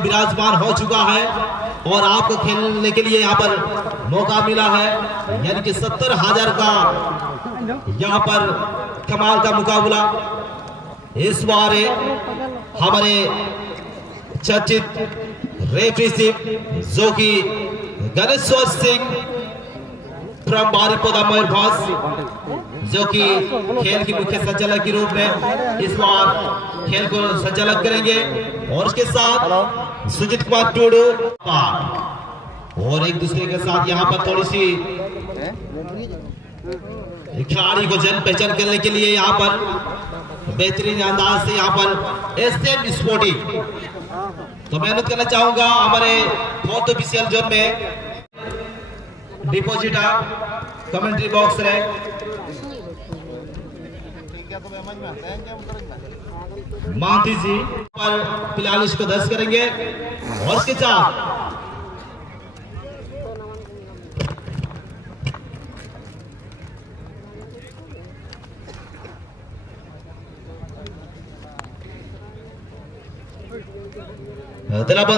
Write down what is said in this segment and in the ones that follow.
में विराजमान हो चुका है और आपको खेलने के लिए यहाँ पर मौका मिला है, यानी कि 70,000 का यहाँ पर कमाल का मुकाबला। इस बार हमारे चर्चित रेफरी जो कि गणेश्वर सिंह फ्रॉम बारीपोदा मयूरभंज, जो कि खेल की मुख्य संचालक के रूप में इस बार खेल को संचालक करेंगे, और उसके साथ सुजीत कुमार टूडू और एक दूसरे के साथ यहाँ पर थोड़ी सी खिलाड़ी को जन पहचान करने के लिए यहाँ पर बेहतरीन अंदाज से यहाँ पर एसएम स्पोर्टिंग तो मेहनत करना चाहूंगा हमारे फोर्थ ऑफिशियल जोन में डिपोजिटा कमेंट्री बॉक्स है मांती जी पर फिलहाल इसको दर्ज करेंगे और इसके साथ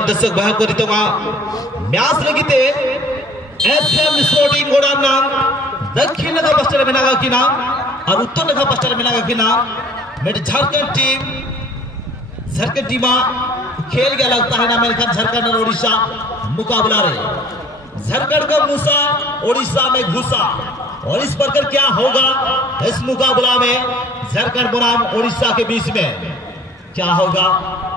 दर्शक भाई को रीतोगा म्यास लगिते एसएम स्पोर्टिंग घोड़ा दक्षिण नगर बस्टर में नागा की नाम और उत्तर नगर बस्टर में नागा की नाम मेरे झारखंड टीम खेल गया लगता है ना मेरे ख्याल झारखंड और उड़ीसा मुकाबला रहे। झारखंड का मूसा उड़ीसा में घुसा और इस प्रकार क्या होगा इस मुकाबला में झारखंड बनाम उड़ीसा के बीच में क्या होगा।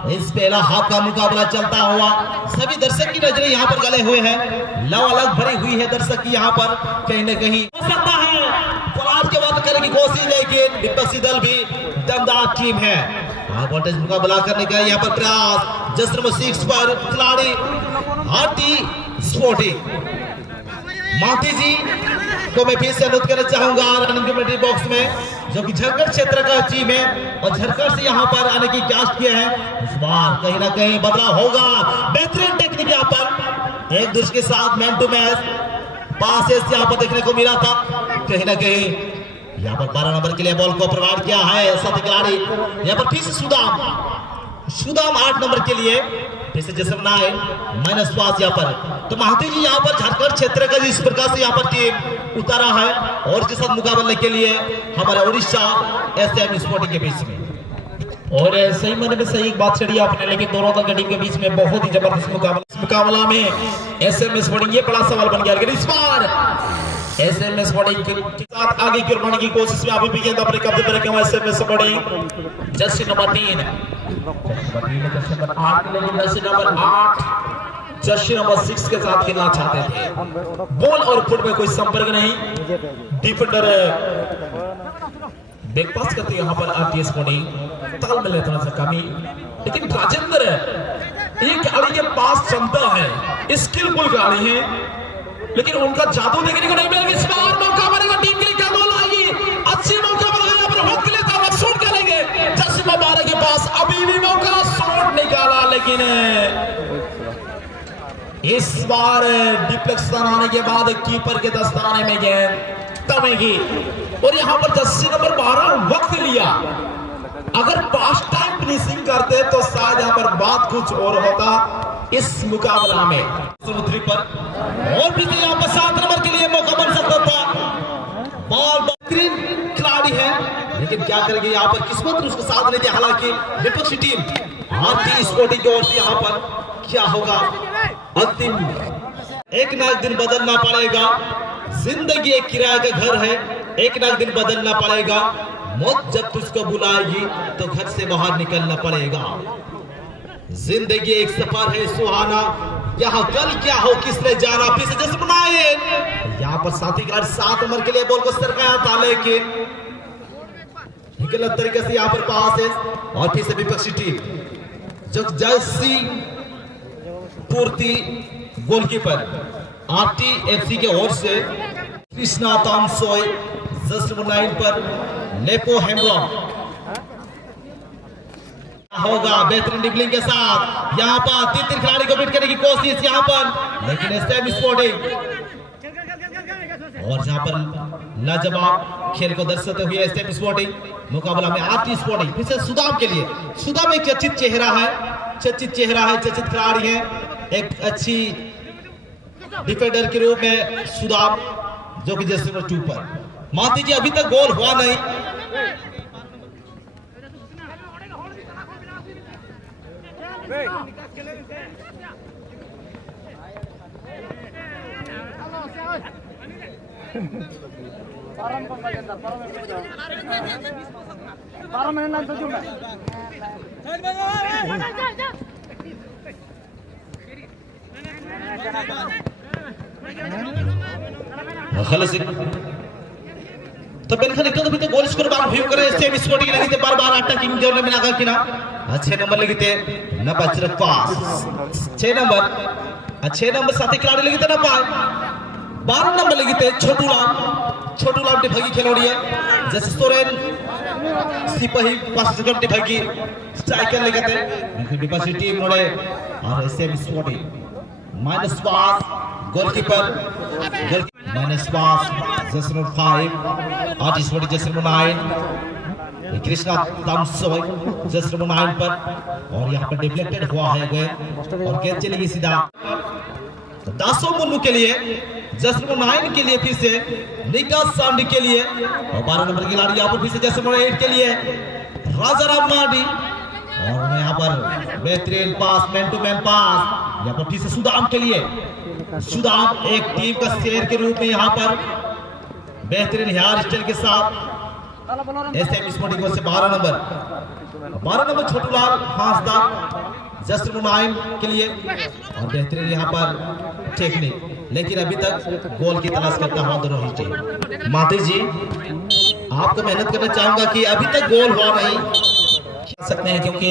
इस पहला हाफ का मुकाबला चलता हुआ सभी दर्शक की नजरें यहाँ पर गले हुए हैं, लवालग भरी हुई है दर्शक की यहाँ पर कहीं न कहीं हो सकता है पराज के बाद करने की कोशिश, लेकिन विपक्षी दल भी दमदार टीम है। वोल्टेज मुकाबला करने का यहाँ पर प्रयास जस्ट नंबर 6 पर खिलाड़ी आरटी स्पोर्टिंग मांती जी को मैं फिर से अनुरोध करना चाहूंगा रनिंग कमेटी बॉक्स में, जो कि झारखंड क्षेत्र का टीम है और झारखंड से यहाँ पर आने की कास्ट किया है। इस बार कहीं ना कहीं बदलाव होगा, बेहतरीन टेक्निक यहाँ पर एक दूसरे के साथ मैन टू मैच पासेस यहाँ पर देखने को मिला था। कहीं ना कहीं यहाँ पर 12 नंबर के लिए बॉल को प्रोवाइड किया है साथी खिलाड़ी यहाँ पर फिर से सुदाम 8 नंबर के लिए फिर से जसम 9 माइनस पास यहाँ पर। तो महाती जी यहाँ पर झारखंड क्षेत्र का जिस प्रकार से यहाँ पर टीम उतारा है और इसके साथ मुकाबले के लिए हमारे उड़ीसा एसएम स्पोर्टिंग के बीच में, और सही मायने में सही बात छड़ी आपने, लेकिन दोनों दल की टीम के बीच में बहुत ही जबरदस्त मुकाबला में एसएम स्पोर्टिंग ये बड़ा सवाल बन गया। लेकिन इस बार एसएम स्पोर्टिंग के साथ आगे की ओर बढ़ने की कोशिश में अभी भी गेंद अपने कब्जे में रखे हुए SM sporting jersey number 3 jersey number 6 के साथ खेलना चाहते थे। बॉल और फुट में कोई संपर्क नहीं, डिफेंडर बैक पास करते हैं यहाँ पर आरटीएस स्पोर्टिंग तालमेल में थोड़ा सा कमी, लेकिन राजेंद्र एक खिलाड़ी के पास क्षमता है, स्किलफुल खिलाड़ी है, लेकिन उनका जादू देखने को नहीं मिलेगा। इस बार मौका बनेगा टीम के लिए, क्या बॉल आएगी, अच्छी मौका बनाया पर वक्त लेता हुआ शॉट करेंगे जर्सी नंबर 12 के पास, अभी भी मौका शॉट निकाला, लेकिन इस बार डिफ्लेक्शन आने के बाद कीपर के दस्ताने में गेंद तमेगी और यहाँ पर जर्सी नंबर 12 वक्त लिया। अगर पास टाइम फिनिशिंग करते तो शायद यहाँ पर बात कुछ और होता इस मुकाबला में। समुद्री पर और भी यहाँ पर 7 नंबर के लिए मौका बन सकता था, बॉल बेहतरीन खिलाड़ी है, लेकिन क्या करेंगे यहाँ पर किस्मत उसको साथ नहीं दिया। हालांकि विपक्षी टीम आरटी स्पोर्टिंग की ओर से यहाँ पर क्या होगा अंतिम एक ना एक दिन बदलना पड़ेगा, जिंदगी एक किराए का घर है, एक ना एक दिन बदलना पड़ेगा, मौत जब तुझको बुलाएगी तो घर से बाहर निकलना पड़ेगा। जिंदगी एक सफर है सुहाना, यहाँ कल क्या हो किसने जाना। फिर से जस्ट बनाए यहाँ पर साथी खिलाड़ी 7 नंबर के लिए बॉल को सरकाया था, लेकिन गलत तरीके से यहाँ पर पास है और फिर से विपक्षी टीम जो जर्सी पूर्ति गोलकीपर आरटीएफसी के ओर से कृष्णा तामसोय जस्ट नंबर 9 पर लेपो हेमब्रॉम होगा बेहतरीन ड्रिबलिंग के साथ यहाँ पर 3 खिलाड़ी को बीट करने की कोशिश यहाँ पर, लेकिन एसएम स्पोर्टिंग और यहाँ पर लाजवाब खेल को दर्शाते हुए एसएम स्पोर्टिंग मुकाबला में आरटी स्पोर्टिंग फिर से सुदाम के लिए। सुदाम एक चर्चित चेहरा है चर्चित चेहरा है, चर्चित खिलाड़ी है, एक अच्छी डिफेंडर के रूप में सुदाम, जो कि जर्सी नंबर 2 पर। मान लीजिए अभी तक गोल हुआ नहीं। तो बेलखन एक तो अभी तक गोल स्कोर बार व्यू करे सेम स्कोरिंग लगी थे बार-बार अटैकिंग जोन में नागा किना 6 नंबर लगी थे न बचरक पास 6 नंबर साथी खिलाड़ी लगी थे ना पाए 12 नंबर लगी थे छोटू लाल डिफागी खिलाड़ी है जैसे सोरेन सिपाही 5 सेकंड डिफागी स्ट्राइकर लगे थे लेकिन डिफागी टीम नोड़े और सेम स्कोरिंग माइनस पास गोलकीपर माइनस पास जैसे नंबर 5 आर्टिस्ट बॉडी जैसे नंबर 9 कृष्णा तामसोय जैसे नंबर 9 पर और यहाँ पर डिफ्लेक्टेड हुआ है गेंद और गेंद चलेगी सीधा दासो मुन्नू के लिए जैसे नंबर 9 के लिए फिर से निकास सामने के लिए और 12 नंबर खिलाड़ी यहाँ पर फिर से जैसे नंबर 8 के लिए राजा राम नाडी और यहाँ पर बेहतरीन पास मैन टू मैन पास यहाँ पर फिर से सुदाम के लिए सुदाम एक टीम का शेर के रूप में यहाँ पर बेहतरीन हेयर स्टाइल के साथ एसएम स्पोर्टिंग से 12 नंबर छोटू लाल हांसदा जस्ट नंबर 9 के लिए और बेहतरीन यहाँ पर टेक्निक लेकिन अभी तक गोल की तलाश करता हुआ दोनों ही टीम। माते जी आपको मेहनत करना चाहूंगा कि अभी तक गोल हुआ नहीं सकते हैं क्योंकि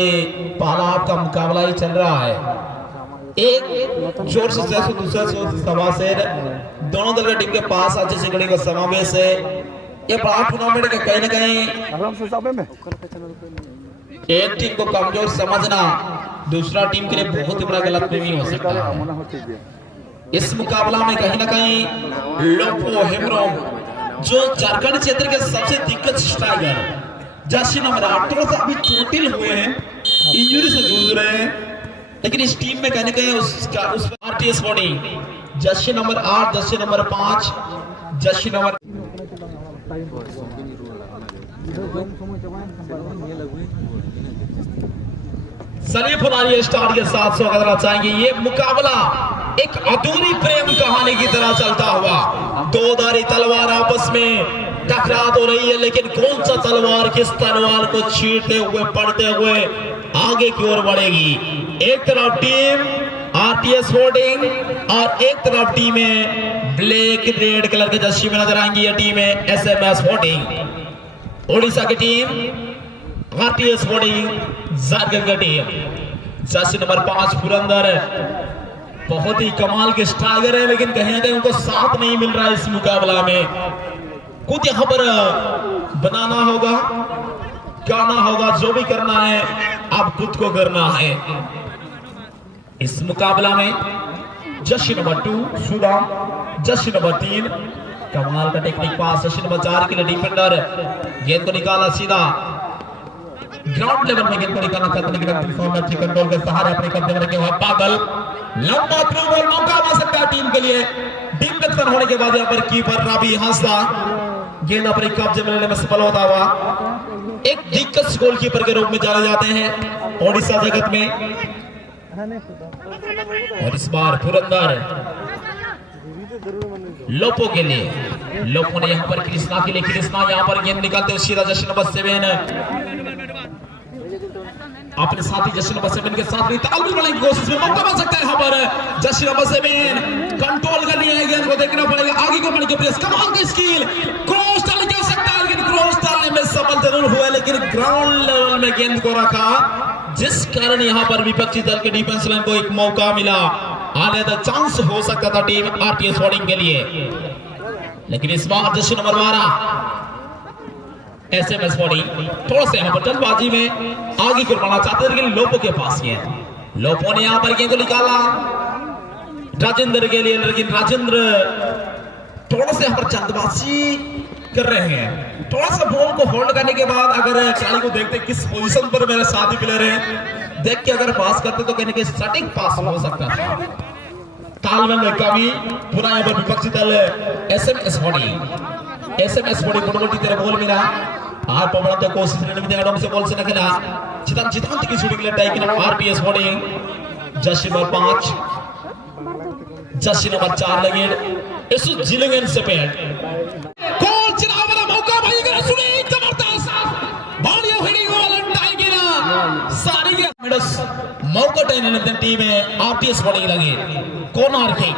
पहला आपका मुकाबला ही चल रहा है। एक जोर से दूसरा सभा से दोनों दल का टीम के पास अच्छे से खिलाड़ी का समावेश है। ये बड़ा टूर्नामेंट का कहीं ना कहीं एक टीम को कमजोर समझना दूसरा टीम के लिए बहुत ही बड़ा गलतफहमी हो सकता है। इस मुकाबला में कहीं ना कहीं लोपो हेमरोम जो झारखंड क्षेत्र के सबसे दिग्गज स्ट्राइकर जर्सी नंबर 8 थोड़ा सा अभी चोटिल हुए हैं, इंजरी से जूझ रहे हैं, लेकिन इस टीम में कहने कहीं उस RTS body jersey number 8 jersey number 5 jersey number सलीफ फुलारी स्टार के साथ स्वागत करना चाहेंगे। ये मुकाबला एक अधूरी प्रेम कहानी की तरह चलता हुआ दो धारी तलवार आपस में टकरा तो रही है, लेकिन कौन सा तलवार किस तलवार को छींटते हुए पड़ते हुए आगे की ओर बढ़ेगी। एक तरफ टीम आरटीएस होल्डिंग और एक तरफ टीम ब्लैक रेड कलर के जर्सी में नजर आएंगी। यह टीम है एसएमएस होल्डिंग ओडिशा की टीम आरटीएस होल्डिंग झारखंड की टीम जर्सी नंबर 5 पुरंदर बहुत ही कमाल के स्ट्राइकर है, लेकिन कहीं ना कहीं उनको साथ नहीं मिल रहा है इस मुकाबला में। खुद यहाँ पर बनाना होगा, गाना होगा, जो भी करना है आप खुद को करना है। इस मुकाबला में Jersey number 2 Sudam, Jersey number 3 कमाल का टेक्निक पास, जर्सी नंबर 4 के लिए डिफेंडर गेंद को निकाला सीधा ग्राउंड लेवल में गेंद को निकालना चाहते लेकिन अच्छी कंट्रोल के सहारे अपने कब्जे में रखे हुए पागल लंबा थ्रो बॉल मौका आ सकता है टीम के लिए। डिफ्लेक्शन होने के बाद यहाँ पर कीपर राबी हांसदा गेंद अपने कब्जे में लेने में सफल होता हुआ एक दिग्गज गोलकीपर के रूप में जाने जाते हैं ओडिशा जगत में। और इस बार पुरंदर लोपो के लिए, लोपो ने यहाँ पर कृष्णा के लिए, कृष्णा यहाँ पर गेंद निकालते हुए सीधा जर्सी नंबर 7 अपने साथी जर्सी नंबर 7 के साथ तालमेल बनाने की कोशिश में मौका बन सकता है। यहाँ पर जर्सी नंबर 7 कंट्रोल करनी है, गेंद को देखना पड़ेगा, आगे को बढ़ने की प्रेस, कमाल की स्किल, क्रॉस डालने की आवश्यकता है, लेकिन क्रॉस डालने में सफल जरूर हुआ, लेकिन ग्राउंड लेवल में गेंद को रखा, जिस कारण यहाँ पर विपक्षी दल के डिफेंस लाइन को एक मौका मिला, आने का चांस हो सकता था टीम आरटीएस होल्डिंग के लिए। लेकिन इस बार जर्सी नंबर 12 एसएमएस बॉडी थोड़ा सा यहाँ पर जल्दबाजी में आगे को बढ़ना चाहते थे, लेकिन लोपो के पास गए, लोपो ने यहाँ पर गेंद को निकाला राजेंद्र के लिए, लेकिन राजेंद्र थोड़ा सा यहाँ पर जल्दबाजी कर रहे हैं। थोड़ा सा बॉल को होल्ड करने के बाद अगर खिलाड़ी को देखते किस पोजीशन पर मेरे साथी प्लेयर है, देख के अगर पास करते तो कहने के सटीक पास हो सकता था। तालमेल में कमी पुनः यहाँ पर विपक्षी दल एसएमएस बॉडी फुटबॉल टी तेरे बॉल मिला आर पवड़ते कोशिश निर्मित एडम से बॉल से नखना चितान की शूटिंग ले टाइप के RPS body jersey number 5 jersey number 4 लगे इस जिलेंगन से पेड़ गोल चलाने वाला मौका भाई अगर सुने जबरदस्त बढ़िया हेडिंग वाला टाइम के ना सारी के मिडस मौका टाइम ने टीम में आरपीएस बॉडी लगे कॉर्नर किक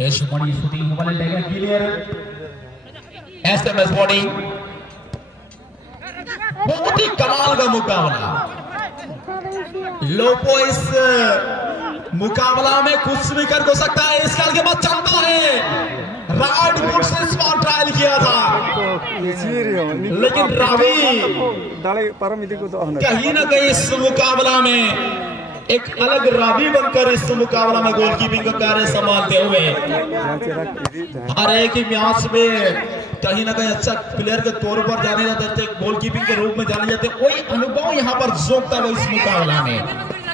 ऐश बड़ी शूटिंग वाले लेगा क्लियर एसएमएस बॉडी बहुत ही कमाल का मुकाबला लोपो इस मुकाबला में कुछ भी कर हो सकता है। इस साल के बाद चलता है राइट फुट से स्पॉट ट्रायल किया था लेकिन रावी कहीं ना कहीं इस मुकाबला में एक अलग रावी बनकर इस मुकाबला में गोलकीपिंग का कार्य संभालते हुए हर एक ही मैच में कहीं ना कहीं अच्छा प्लेयर के तौर पर जाने जाते थे, गोलकीपिंग के रूप में जाने जाते, कोई अनुभव यहाँ पर जोड़ता है इस मुकाबला में।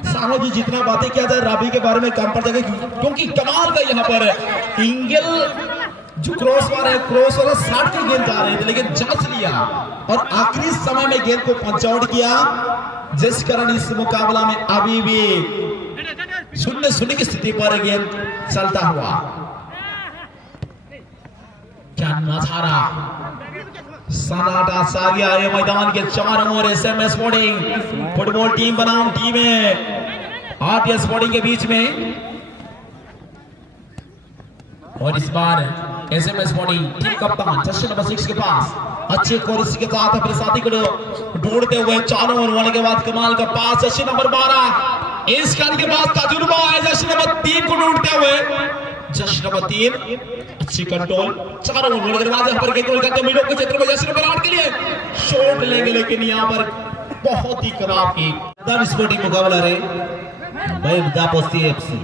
सानो जी जितना बातें किया जाए रावी के बारे में कम पड़ जाएगा क्योंकि कमाल का यहाँ पर इंगल जो क्रॉस वाला 60 के गेंद जा रहे थे लेकिन जांच लिया और आखिरी समय में गेंद को पंच आउट किया जिस कारण इस मुकाबला में अभी भी 0-0 की स्थिति पर गेंद चलता हुआ क्या नजारा सन्नाटा सा गया है मैदान के चारों ओर। एसएमएस बॉडी फुटबॉल टीम बनाम टीमें आरपीएस बॉडी के बीच में और इस बार एसएमएस बॉडी टीम कप्तान जर्सी नंबर 6 के पास अच्छे कोर्स के साथ अपने साथी को ढूंढते हुए चारों ओर वाले के बाद कमाल का पास जर्सी नंबर 12 इस कार के बाद तजुर्बा है जर्सी नंबर 3 को ढूंढते हुए जर्सी नंबर 3 अच्छी कंट्रोल चारों ओर वाले के बाद यहां पर गोल करते मिडल के क्षेत्र में जर्सी नंबर 8 के लिए शॉट लेंगे लेकिन यहां पर बहुत ही खराब की दाव स्पोर्टिंग मुकाबला रे भाई दापोसी एफसी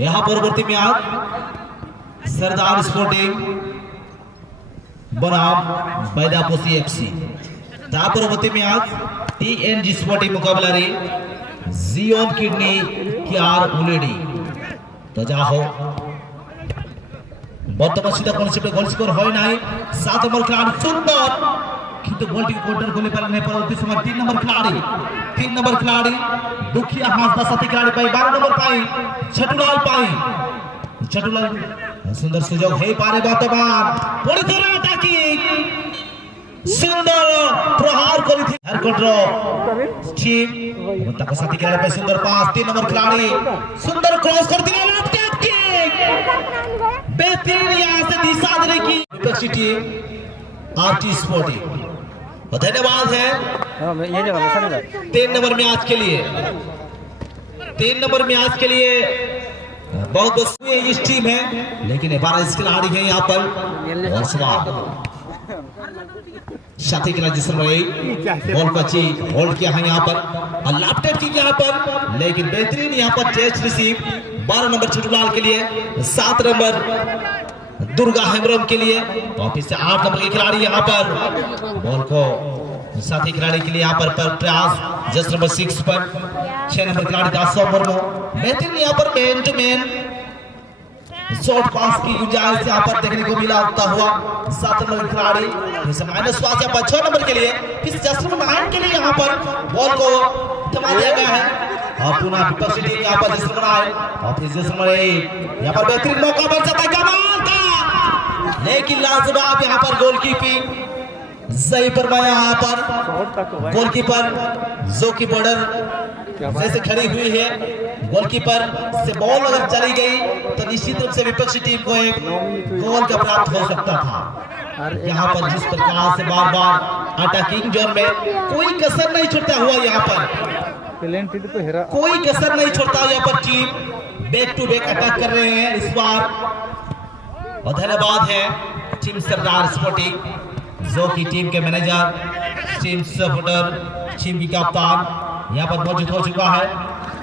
यहां परवर्ती में आज सरदार स्पोर्टिंग बनाम बैदापोसी एफसी दापरवती में आज टीएनजी स्पोर्टिंग मुकाबला रे जियोन किडनी केआर उलेडी तो जाओ বর্তমান সিধা কনসেপ্টে গোল স্কোর হয় নাই 7 নম্বর খেলোয়াড় সুন্দর কিন্তু গোলটি কন্ট্রোল করতে পারেন না পরবর্তী সময় 3 নম্বর খেলোয়াড় दुखिया हाथ साथी खिलाड़ी पाई 12 नंबर पाई छटुलाल सुंदर सुजोग है पारे बर्तमान परिधरा अटैकिंग सुंदर प्रहार करी हेरकट्र टीम ताको साथी खिलाड़ी पाई सुंदर पास 3 नंबर खिलाड़ी सुंदर क्रॉस कर दिया बेहतरीन यहां से दिशा देने की विपक्षी टीम आरटी स्पोर्टिंग धन्यवाद है 3 नंबर मैच के लिए बहुत इस टीम है लेकिन 12 खिलाड़ी है यहाँ पर और साथी खिलाड़ी जिस बॉल को अच्छी होल्ड किया है यहाँ पर और लैपटॉप की यहाँ पर लेकिन बेहतरीन यहाँ पर टेस्ट रिसीव 12 नंबर छुटलाल के लिए 7 नंबर दुर्गा हेमरम के लिए और फिर से 8 नंबर के खिलाड़ी यहाँ पर बॉल को साथी खिलाड़ी के लिए यहाँ पर प्रयास जस्ट नंबर 6 पर 6 नंबर खिलाड़ी दासो मुर्मू बेहतरीन यहाँ पर मैन टू मैन शॉर्ट पास की गुंजाइश यहाँ पर देखने को मिला होता हुआ 7 नंबर खिलाड़ी माइनस पास यहाँ पर 6 नंबर के लिए फिर जस्ट नंबर 9 के लिए यहाँ पर बॉल को थमा दिया गया है और पुनः विपक्षी टीम यहाँ पर जस्ट नंबर 9 और फिर जस्ट नंबर 8 यहाँ पर बेहतरीन मौका बन सकता है कमाल का लेकिन लाजवाब यहाँ पर गोलकीपिंग सही फरमाया यहाँ पर गोलकीपर जो की बॉर्डर जैसे खड़ी हुई है गोलकीपर से बॉल अगर चली गई तो निश्चित रूप से विपक्षी टीम को एक गोल का प्राप्त हो सकता था। यहाँ पर जिस प्रकार से बार-बार अटैकिंग जोन में कोई कसर नहीं छोड़ता हुआ यहाँ पर कोई कसर नहीं छोड़ता यहाँ पर team back to back attack कर रहे हैं इस बार और धन्यवाद है टीम सरदार स्पोर्टिंग जो की टीम के मैनेजर टीम सपोर्टर टीम की कप्तान यहाँ पर मौजूद हो चुका है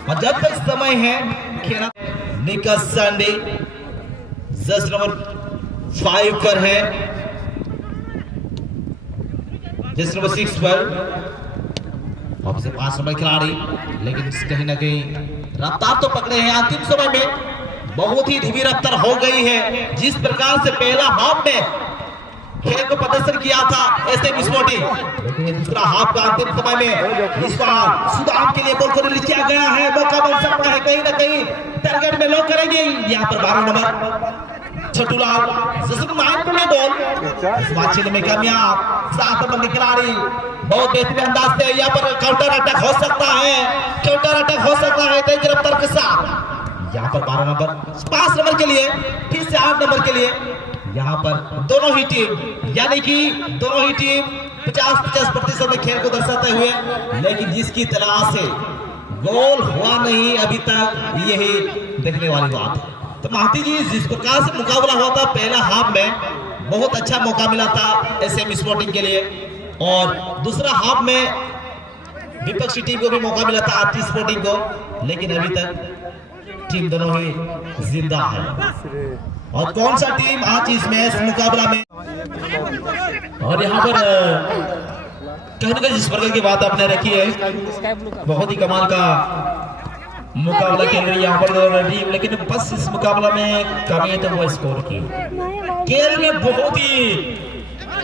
और जब तक समय है खेला निकस संडे जस्ट नंबर 5 पर है जैसे नंबर 6 पर वापस से 5 नंबर खिलाड़ी, लेकिन कहीं ना कहीं रफ्तार तो पकड़े हैं। अंतिम समय में बहुत ही धीमी रफ्तार हो गई है। जिस प्रकार से पहला हाफ में खेल को प्रदर्शन किया था एसएम स्पोर्टिंग, लेकिन दूसरा हाफ का अंतिम समय में इस बार सुदाम के लिए बॉल को रिलीज किया गया है। मौका बन सकता है, कहीं ना कहीं टारगेट में लोग करेंगे। यहाँ पर 12 नंबर छठूलाल जसर माइंड में बॉल इस बार में कामयाब। 7 नंबर के खिलाड़ी बहुत बेहतरीन अंदाज से यहाँ पर काउंटर अटैक हो सकता है, काउंटर अटैक हो सकता है तेज रफ्तार के साथ। यहाँ पर 12 नंबर 5 नंबर के लिए, फिर से 8 नंबर के लिए यहाँ पर दोनों ही टीम, यानी कि दोनों ही टीम 50-50% में खेल को दर्शाते हुए, लेकिन जिसकी तलाश से गोल हुआ नहीं अभी तक, यही देखने वाली बात है। तो महती जी, जिस प्रकार से मुकाबला हुआ था पहला हाफ में, बहुत अच्छा मौका मिला था एसएम स्पोर्टिंग के लिए, और दूसरा हाफ में विपक्षी टीम को भी मौका मिला था आरटी स्पोर्टिंग को, लेकिन अभी तक टीम दोनों ही जिंदा है। और कौन सा टीम आज इस मैच मुकाबला में, और यहाँ पर कहने का जिस प्रकार की बात आपने रखी है, बहुत ही कमाल का मुकाबला खेल रही है यहाँ पर टीम, लेकिन बस इस मुकाबला में कमी है तो वो स्कोर की खेल में बहुत ही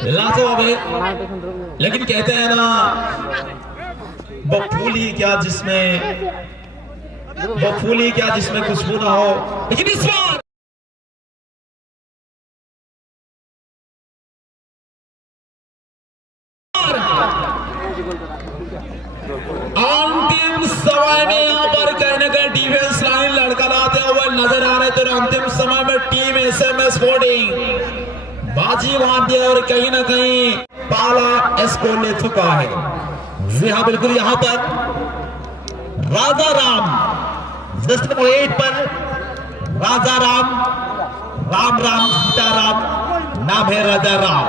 लाजवाब है। लेकिन कहते हैं ना, वो फूल ही क्या जिसमें खुशबू ना हो, लेकिन इस बार अंतिम समय में यहाँ पर कहीं ना कहीं डिफेंस लाइन लड़खड़ाते हुए नजर आ रहे, तो अंतिम समय में टीम एसएम स्पोर्टिंग बाजी मारती है और कहीं ना कहीं पाला स्कोर ले चुका है। जी हाँ, बिल्कुल। यहाँ पर राजा राम जस्ट नंबर 8 पर राजा राम, राम राम सीताराम नाम है राजा राम।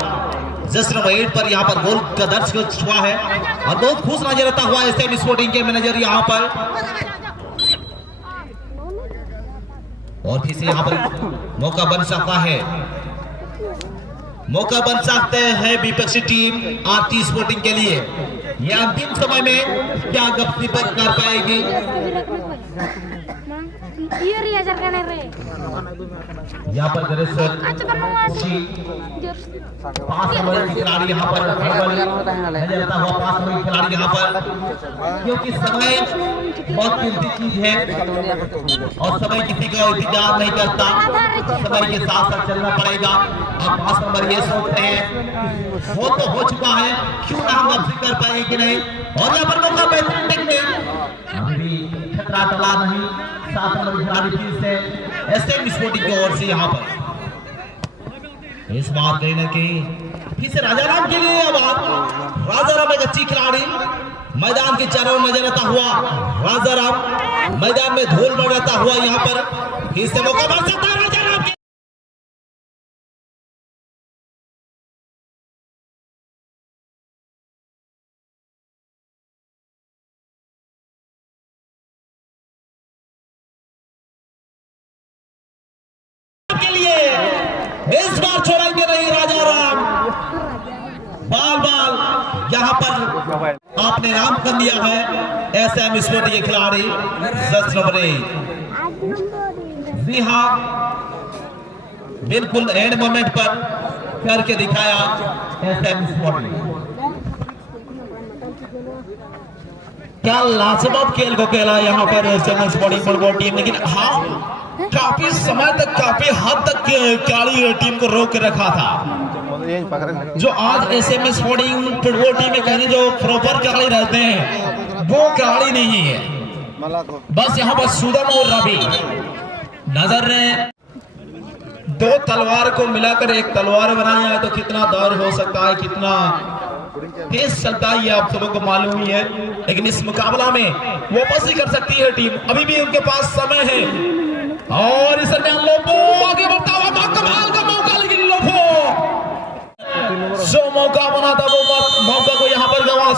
जस्ट नंबर 8 पर यहाँ पर गोल का दर्ज हुआ है और बहुत खुश नजर आता हुआ एसएम स्पोर्टिंग के मैनेजर यहाँ पर, और फिर से यहाँ पर मौका बन सकता है, मौका बन सकते हैं विपक्षी टीम आरटी स्पोर्टिंग के लिए। यह अंतिम समय में क्या गपती पर कर पाएगी? यहाँ पर 5 नंबर खिलाड़ी यहाँ पर नजर आता हुआ 5 नंबर खिलाड़ी यहाँ पर, क्योंकि समय बहुत कीमती चीज है और समय किसी का इंतजार नहीं करता, समय के साथ साथ चलना पड़ेगा। अब 5 नंबर ये सोचते हैं वो तो हो चुका है, क्यों ना हम वापसी कर पाएंगे कि नहीं, और यहाँ पर मौका बेहतरीन में अभी खतरा टला नहीं। 7 नंबर खिलाड़ी फिर से एसएम स्पोर्टिंग की ओर से यहाँ पर इस बार कहीं ना कहीं फिर से राजा राम के लिए आवाज। राजा राम एक अच्छी खिलाड़ी, मैदान के चारों ओर नजर आता हुआ राजा राम, मैदान में धूल बढ़ता हुआ यहाँ पर फिर से मौका मिल सकता है राजा राम के लिए। इस बार छोड़ेंगे नहीं राजा राम, बाल बाल यहाँ पर आपने नाम कर लिया है एसएम स्पोर्टिंग के खिलाड़ी 10 नंबर। जी हाँ, बिल्कुल एंड मोमेंट पर करके दिखाया एसएम स्पोर्टिंग। क्या लाजवाब खेल को खेला यहाँ पर एसएम स्पोर्टिंग फुटबॉल टीम, लेकिन हाँ काफी समय तक, काफी हद तक काली टीम को रोक के रखा था। जो आज एसएम स्पोर्टिंग फुटबॉल टीम में कहने जो प्रॉपर खिलाड़ी रहते हैं वो खिलाड़ी नहीं है, बस यहाँ पर सुदम और रवि नजर ने 2 तलवार को मिलाकर एक तलवार बनाया है, तो कितना दौर हो सकता है, कितना तेज चलता है, ये आप सबों को मालूम ही है। लेकिन इस मुकाबला में वापस ही कर सकती है टीम, अभी भी उनके पास समय है। और इस दरमियान लोफो आगे बढ़ता हुआ कमाल का मौका, लेकिन लोफो जो मौका बना था वो मौका को यहाँ पर गवा